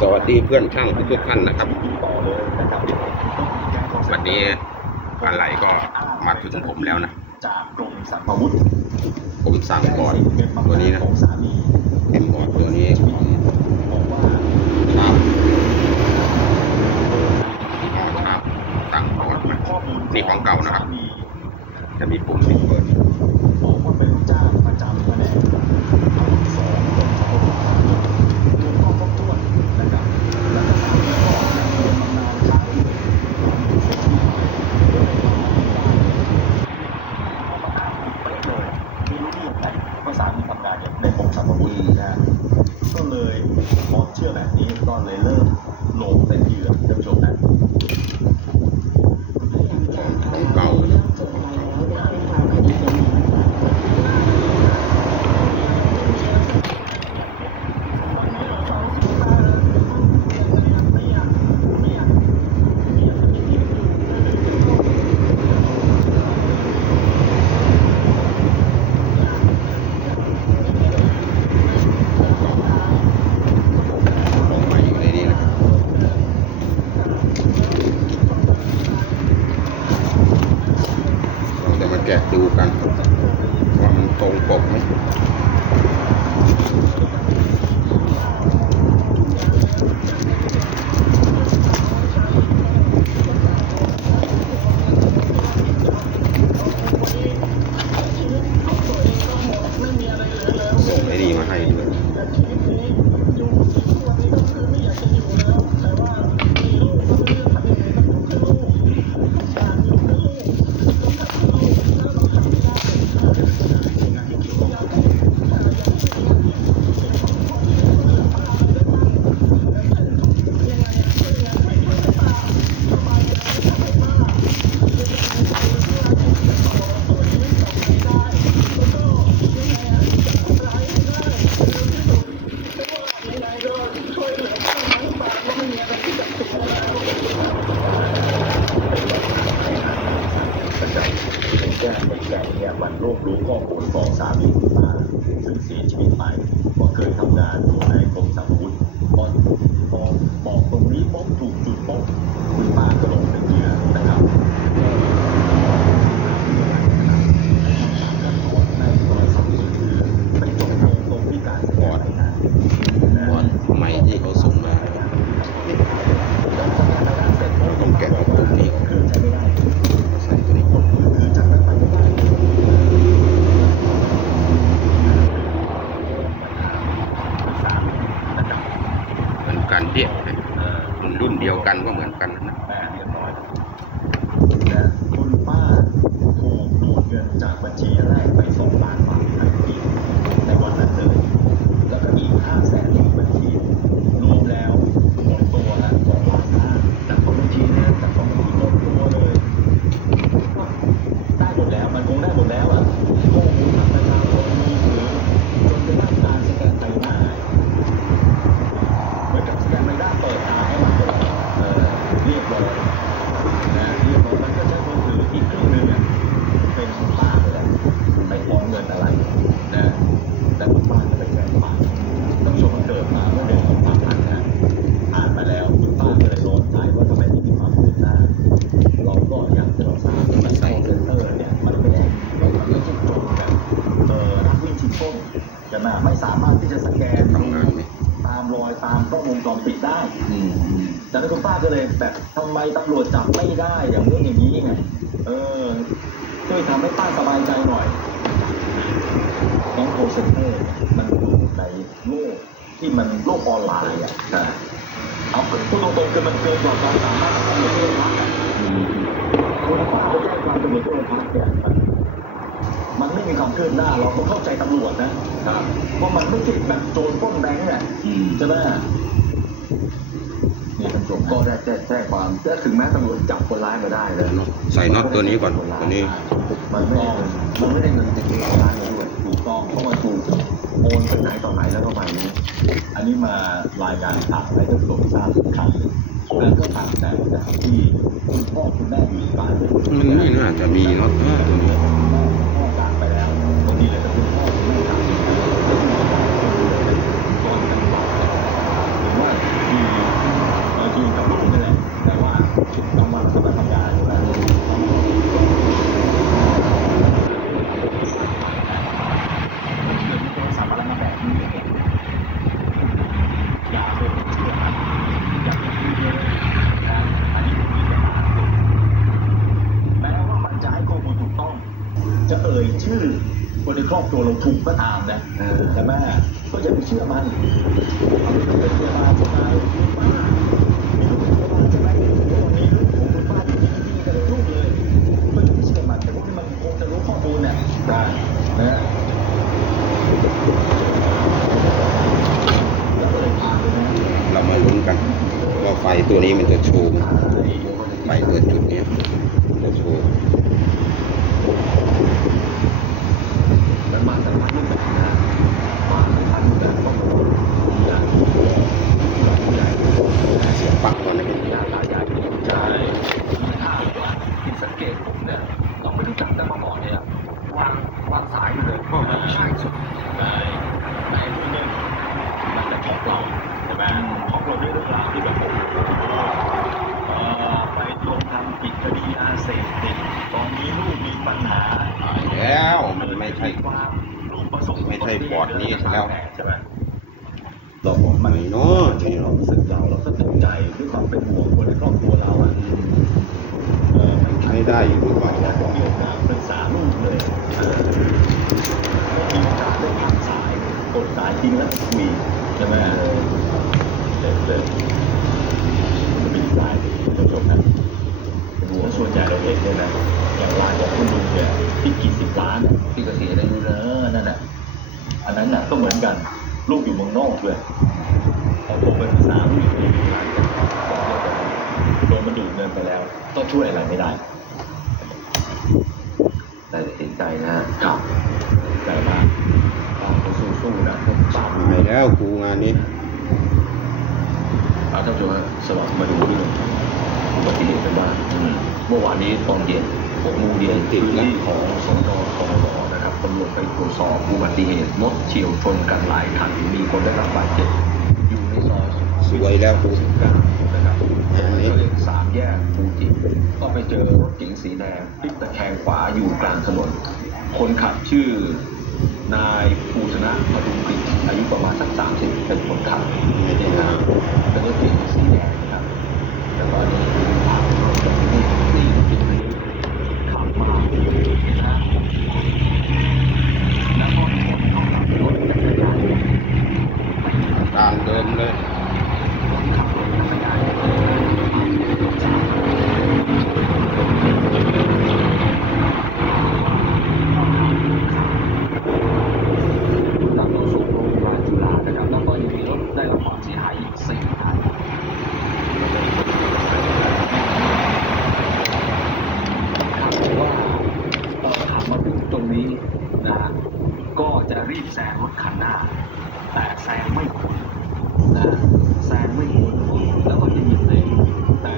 สวัสดีเพื่อนช่างทุกๆท่านนะครับ วันนี้อะไรก็มาถึงผมแล้วนะจากกรมสรรพาวุธผมสั่งบอร์ดตัวนี้นะเอ็มบอร์ดตัวนี้ของบอกว่าชาบชาบสั่งบอร์ดมาข้อมูลนี่ของเก่านะครับ จะมีปุ่มปิดเปิด บอกว่าเป็นเจ้าประจำแผนกอาวุธสองกรมสรรพาวุธถูกต้องครบถ้วนนะครับแล้วก็สามีก็เรียนบำนาญค้างอยู่เสียชีวิตโดยไม่ได้เอามาอ้างเป๊ะเลยไม่รู้ที่ไหนว่าสามีทำงานเนี่ยในกรมสรรพาวุธนะฮะ ก็เลยพอเชื่อแบบนี้ก็เลยเริ่มโหลงเป็นเหยื่อท่านผู้ชมนะ ของเก่าของใหม่อยู่ในนี้นะครับเราจะมาแกะดูกัน ว่ามันตรงปกไหม ส่งไอ้นี่มาให้ด้วยประ จำเป็นแจ้งเป็นแจ้งเนี่ยมันรวบรวมข้อมูลของสามีคุณป้าซึ่งเสียชีวิตไปว่าเคยทำงานอยู่ในกรมสรรพาวุธพอบอกตรงนี้ปุ๊บถูกจุดปุ๊บคุณป้าก็ลงเป็นเหยื่อนะครับในโทรศัพท์มือถือไปจบลงตรงที่การแสดงรายงานนะ บอร์ดใหม่ที่เขาส่งมา ต้องแกะกับปุ่มนี้คือใช้ไม่ได้ ใส่ตัวนี้ กดมือถือจากนั้นไปไม่ได้ เหมือนกันเดียมันรุ่นเดียวกันก็เหมือนกันนะ แปเรียบร้อยนะคุณป้าถูกดูดเงินจากบัญชีแรกไปสองล้านบาททันทีในวันนั้นเลยแล้วก็อีกห้าแสนอีกบัญชีรวมแล้วหมดตัวละสองล้านห้าจากสองบัญชีนะจากสองบัญชีหมดตัวเลยก็ได้หมดแล้วมันคงได้หมดแล้วอะข้อมูลทางประชาชนมือถือจนกระทั่งการสแกนใบหน้า เหมือนกับสแกนใบหน้าเปิดตาให้มันเลยเออเรียบร้อยนะเรียบร้อยมันก็ใช้มือถืออีกเครื่องหนึงอะเป็นคุณป้าเลยแหละไปฟ้องเงินอะไรนะแต่คุณป้าก็ไปแจ้งความท่านผู้ชมมันเกิดมาเมื่อเดือนกุมภาพันธ์นะอ่านมาแล้วคุณป้าก็เลยโน้ตไปว่าทำไมไม่มีความคืบหน้าเราก็อยากจะเราทราบว่าไซเซ็นเตอร์เนี่ยมันไม่ใช่มันไม่ใช่โจรแบบเออนักวิ่งชิงต้นใช่ไหมไม่สามารถที่จะสแกน ทำงานไหม ตามรอยตามกล้องวงจรปิดได้จา กนั้นคุณป้าก็เลยแบบทำไมตำรวจจับไม่ได้อย่างนู้นอย่างนี้ไงเออช่วยทำให้ป้าสบายใจหน่อยน้องโคเซนเตอร์มันอยู่ในโลกที่มันโลกออนไลน์อะนะเอาพูดตรงๆคือมันเกินกว่าความสามารถของตำรวจโรงพักอะคุณป้าไปแจ้งความตำรวจโรงพักเนี่ยมันมันไม่มีความคืบหน้าเราต้องเข้าใจตำรวจนะครับว่ามันไม่ใช่แบบโจรปล้นแบงก์อะใช่ไหม นี่ท่านผู้ชมก็ได้แจ้งแจ้งความและถึงแม้ตำรวจจับคนร้ายมาได้แล้วใส่น็อตตัวนี้ก่อนตัวนี้มันไม่ได้เงินมันไม่ได้เงินติดตัวร้านเลยด้วยถูกต้องเพราะมันถูกโอนไปไหนต่อไหนแล้วก็ไปนี้ อันนี้มารายงานข่าวให้ท่านผู้ชมทราบอีกครั้งหนึ่งแล้วก็ถามแต่นะครับที่คุณพ่อคุณแม่อยู่ที่บ้านเลยมันไม่น่าจะมีน็อตนะตัวนี้พ่อพ่อจากไปแล้วบางทีเลยแต่คุณพ่อคุณแม่จากไปแล้วก็คือตอนจังหวะหรือว่าที่ ตัวเราถูกก็ตามนะเออใช่ไหมก็อย่าไปเชื่อมันเอาเป็นพยาบาลใช่ไหมคุณป้ามีลูกเป็นพยาบาลใช่ไหมเดี๋ยววันนี้ลูกของคุณป้าอยู่ที่นี่กันเลยลูกเลยก็อย่าไปเชื่อมันแต่พวกนี้มันคงจะรู้ข้อมูลเนี่ยได้นะแล้วก็เลยพาไปนะเรามาลุ้นกันว่าไฟตัวนี้มันจะโชว์ไหมไฟตัวจุดเนี้ยจะโชว์ มันมาสัมพันธ์แบบนะมาสัมพันธ์แบบต้องใหญ่ใหญ่ เสียงปักก่อนนะพี่ หน้าตาใหญ่ใช่ถ้าว่าที่สังเกตผมเนี่ยเราไม่รู้จักแต่มาก่อนเนี่ยวางวางสายอยู่เลยใช่สุดใช่แต่เรื่องนี้มันจะช็อกเราใช่ไหมช็อกเราด้วยเรื่องราวที่แบบโอ้โหเอ่อไปลงทำผิดคดีอาเสพติดตอนนี้ลูกมีปัญหา ตายแล้วมันไม่ใช่ ความลูกประสบ ไม่ใช่บอร์ดนี้แล้ว ใช่ไหมเราบอกมัน ไม่เนาะ ใน นี่ ควา เนาะ มรู้สึกเราเราก็ตกใจด้วยความเป็นห่วงคนในครอบครัวเราอะเออมัน ใช้ได้อยู่หรือเปล่า เราก็มีโอกาสปรึกษาลูกเลยเออมีโอกาสได้วางสายกดสาย ทิ้งแล้วคุยใช่ไหมเด็ดเลยไม่ได้ท่านผู้ชมนะเป็นห่วงส่วนใหญ่เราเห็นเนี่ยนะอย่างร้านของคุณลุงเนี่ยที่กี่สิบล้านอะที่เกษียณอายุแล้วนั่นแหละอันนั้นน่ะก็เหมือนกันลูกอยู่เมืองนอกเลยพอผมไปปรึกษาผู้หญิงที่อยู่ร้านกันโดนมันดูดเงินไปแล้วก็ช่วยอะไรไม่ได้แต่เห็นใจนะฮะครับแต่ว่าต้องสู้ๆนะผมตาม ไป แล้วครูงานนี้อาท่านผู้ชมฮะสลับมาดูที่อุบัติเหตุกันบ้างอืมเมื่อวานนี้ตอนเย็นหกโมงเย็นติดพื้นนะที่ของสนทองหล่อนะครับตำรวจไปตรวจสอบอุบัติเหตุรถเฉียวชนกันหลายคันมีคนได้รับบาดเจ็บอยู่ในซอยสวยแล้วครูสิบเก้านะครับอันนี้เขาเรียกสามแยกฟูจิก็ไปเจอรถเก๋งสีแดงพลิกตะแคงขวาอยู่กลางถนนคนขับชื่อนายภูชนะพดุงกฤษ อายุประมาณสักสามสิบเป็นคนขับไม่ได้นะเป็นรถเก๋งสีแดงนะครับแล้วก็นี่ภาพรถจากนี่นี่จุดนี้ขับมานะแล้วก็คนเข้ากับรถจักรยานต์ตามเดิมเลยขับรถจักรยานยนต์นำตัวส่งโรงพยาบาลจุฬานะครับ แล้วก็ยังมีรถได้รับความเสียหายอีกสี่คันขับว่าเอ่อขับมาถึงตรงนี้นะฮะก็จะรีบแซงรถคันหน้า แต่แซงไม่พ้นนะแซงไม่พ้นแล้วก็จะเหยียบเบรกแต่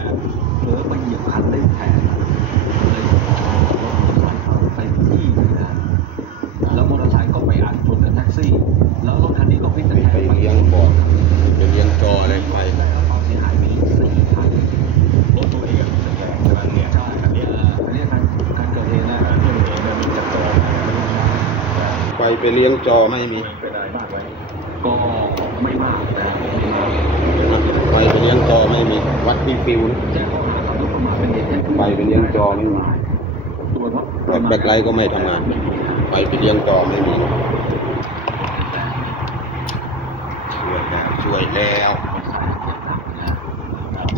เผลอไปเหยียบคันเร่งแทนเลยรถมอเตอร์ไซค์เขาเต็มที่เลยนะ แล้วมอเตอร์ไซค์ก็ไปอัดชนกับแท็กซี่ แล้วรถคันนี้ก็พลิกตะ ไป แค ไป ง เลี้ยงบอร์ดไปเลี้ยงจอเลยไฟ ได้รับความเสียหายไปอีกสี่คันรถตัวเองตะแคงใช่ไหมเนี่ยใช่คันนี้คันนี้คันคันเกิดเหตุนะคันเกิดเหตุเนี่ยมีกระจก ไฟไปเลี้ยงจอไม่มีเป็นอะไรมากไหมก็ไม่มากนะไม่มากไฟไปเลี้ยงจอไม่มี วัดที่ฟิวนะแจ้งข้อหาขับรถประมาทเป็นเหตุให้ผู้ไฟไปเลี้ยงจอไม่มีตรวจวัดรถแบคไลท์ก็ไม่ทำงานไฟไปเลี้ยงจอไม่มีช่วยแล้วช่วยแล้ว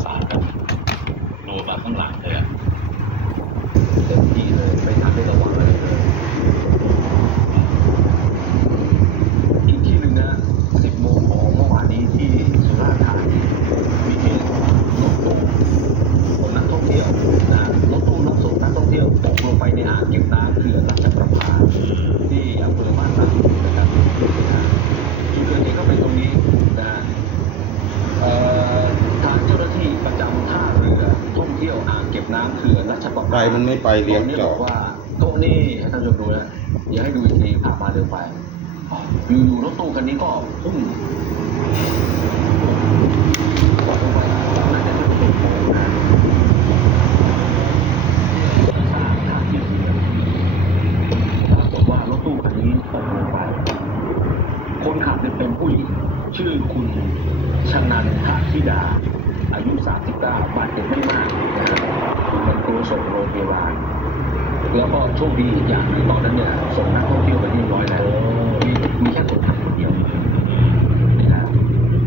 สารกันโดนมาข้างหลังเลยอะเต็มที่เลยไม่ทันได้ระวังอะไรเลย อีกที่หนึ่งนะ 10 โมงของเมื่อวานนี้ที่สุราษฎร์ธานีมีเหตุรถตู้ของนักท่องเที่ยวนะรถตู้รับส่งนักท่องเที่ยวตกลงไปในอ่างเก็บน้ำเขื่อนราชประภาที่อำเภอบ้านตาดนะครับนะจุดเกิดเหตุก็เป็นตรงนี้นะเอ่อทางเจ้าหน้าที่ประจำท่าเรือท่องเที่ยวอ่างเก็บน้ำเขื่อนราชประ ไฟ ภา มันไม่ไปเลี้ยงจอบอกว่าโต๊ะนี่ให้ท่านชมดูนะอย่าให้ดูอีกทีผ่านมาเร็วไปอยู่ๆรถตู้คันนี้ก็พุ่งตกลงไปน่าจะเป็นตุ่มโป่งนะสร้างท่าทีเรือปรากฏว่ารถตู้คันนี้ตกลงไป คนขับเนี่ยเป็นผู้หญิงชื่อคุณชนันทธิดา อายุ 39 บาดเจ็บไม่มากนะครับถูกนำตัวส่งโรงพยาบาล แล้วก็โชคดีอีกอย่างหนึ่งตอนนั้นเนี่ยส่งนักท่องเที่ยวไปเรียบร้อยแล้วมีมีแค่คนไทยคนเดียวนะฮะ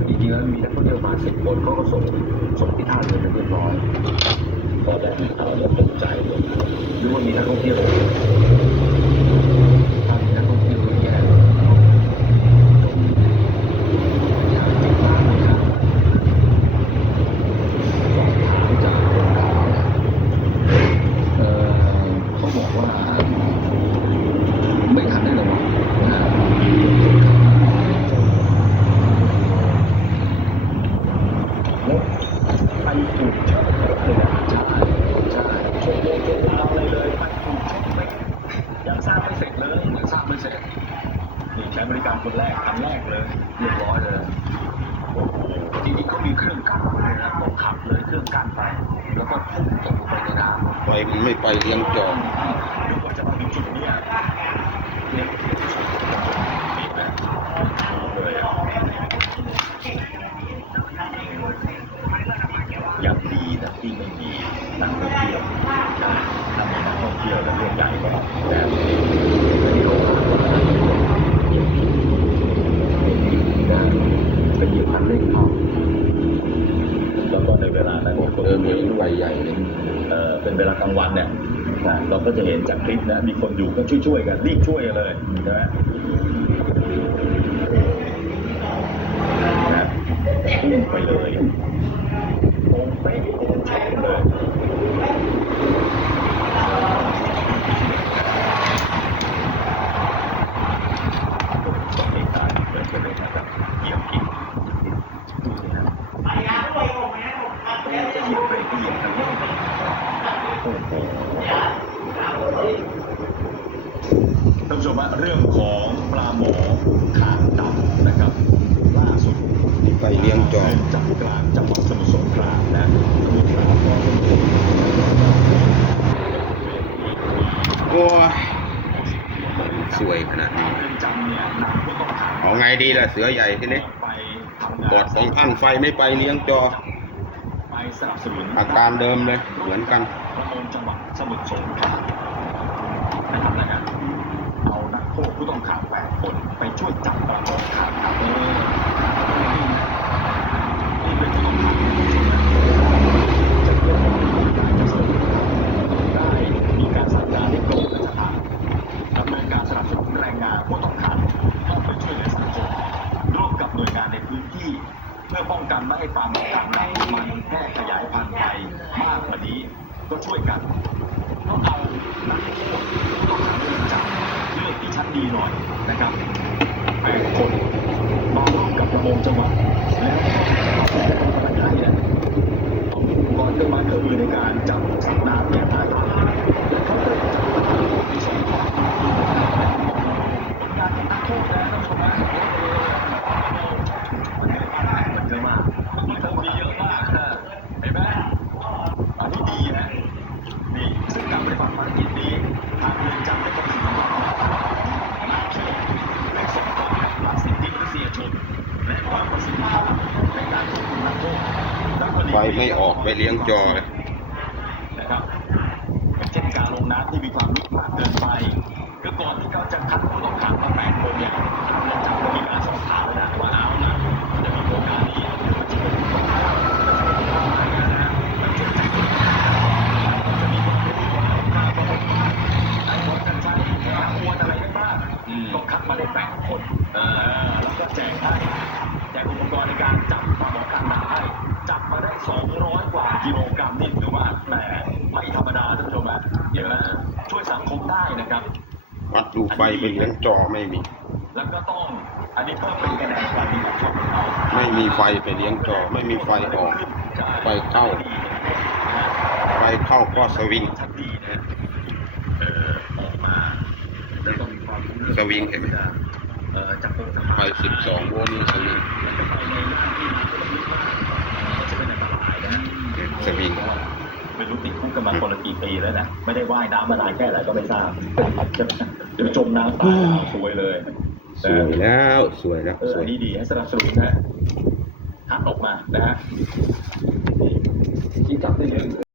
จริงๆแล้วมีนักท่องเที่ยวมาสิบคน เขาก็ส่งส่งที่ท่าเรือเรียบร้อยตอนแรกเราก็ตกใจเลยนึกว่ามีนักท่องเที่ยวถ้ามีนักท่องเที่ยวเยอะแยะอยากจะมาเลยครับสอบถามจากคนข่าวนะ เอ่อเขาบอกว่า ไม่ทันได้ระวังนะฮะ ไปถูกช็อตเลยนะใช่ใช่โชว์โมงโชว์ราวอะไรเลยไปถูกช็อตไปยังสร้างไม่เสร็จเลยยังสร้างไม่เสร็จนี่ใช้บริการคนแรกคันแรกเลย เรียบร้อยเลยโอ้โหจริงๆเขามีเครื่องกั้นด้วยนะต้องขับเลยเครื่องกั้นไป แล้วก็พุ่งตกลงไปในน้ำ ไฟมันไม่ไปเลี้ยงจอ ดูว่าจะมาถึงจุดเนี้ยเนี่ยนี่นะเลยอะยัง ดีนะที่ไม่นักท่องเที่ยวนะถ้ามีนักท่องเที่ยวแล้วเรื่องใหญ่ก็แล้วที่เขาว่าเหยียบผิดนะไปเหยียบคันเร่งเข้าแล้วก็ในเวลานั้นคนเดินไปที่ไฟใหญ่เลยเอ่อเป็นเวลากลางวันเนี่ยนะเราก็จะเห็นจากคลิปนะมีคนอยู่ก็ช่วยๆกันรีบช่วยกันเลยใช่ไหมนะพุ่งไปเลยตรงเป๊ะแฉกเลยเหตุการณ์ที่เกิดขึ้นนะครับเหยียบผิดดูสินะจะเหยียบเบรกก็เหยียบคันเร่งโอ้โห ท่านผู้ชมฮะเรื่องของป ลาหมอขาดำนะครับล่าสุดนี่ไฟเลี้ยงจอจับกลางจังหวัดสมุทรสงครามนะสมุทรสงครามก็เป็นโอ้ยสวยขนาดนี้เรือนจำเนี่ยนำผู้ต้องขังเอาไงดีล่ะเสือใหญ่ทีนี้ไปทำงานบอดของท่านไฟไม่ไปเลี้ยงจอไปสนับสนุนอาการเดิมเลยเหมือนกันประมงจังหวัดสมุทรสงครามนะครับนะฮะเอานักโทษผู้ ต้องขังแปดคนไปช่วยจับปลาหมอขาดำเออนี่เป็นผู้ต้องขังจะเกิดการจะเสริมได้มีการสั่งการให้กรมราชทัณฑ์ดำเนินการสนับสนุนแรงงานผู้ต้องขังเข้าไปช่วยเหลือสังคมร่วมกับหน่วยงานในพื้นที่เพื่อป้องกันไม่ให้ปลาหมอขาดำมันแพร่ขยายพันธุ์ไปมากกว่านี้ก็ช่วยกันต้องเอานักโทษ ดีหน่อยนะครับแปดคนมาร่วมกับประมงจังหวัดแล้วก็จะต้องการให้เนี่ยเอาอุปกรณ์เครื่องไม้เครื่องมือในการจับสัตว์น้ำเนี่ยได้และเขาจะจับปลาหมอที่สองคนผลงานของนักโทษนะท่านผู้ชมนะมับยอะมากมันเยอะมากมันมีเยอะมากเห็นไหมอันนี้ดีนะ นี่ซึ่งการปฏิบัติภารกิจนี้ทางเรือนจำได้กำหนดมาว่านักโทษได้ส่งต่อหลักสิทธิมนุษยชนและความประสิทธิภาพในการควบคุมนักโทษและก็ดี ไม่ออกไปเลี้ยงจอเลย ไฟไปเลี้ยงจอไม่มี แล้วก็ต้องอันนี้เพิ่มเป็นคะแนนความดีของชมเราไม่มีไฟไปเลี้ยงจอ ไม่มีไฟออกไฟเข้าไฟเข้าก็สวิงดีนะออกมาสวิงเห็นไหมเออจากตรงสะไฟพาน12โวลต์นี่สวิงวุ้นก็ลึกมากก็จะเป็นอันตรายนะสวิง ไม่รู้ติดคุกกันมาคนละกี่ปีแล้วนะไม่ได้ว่ายน้ำมานานแค่ไหนก็ไม่ทราบเดี๋ยวจมน้ำตายสวยเลยสวยแล้วสวยแล้วสวยนี่ดีให้สนับสนุนนะหักออกมานะฮะที่กลับได้เลย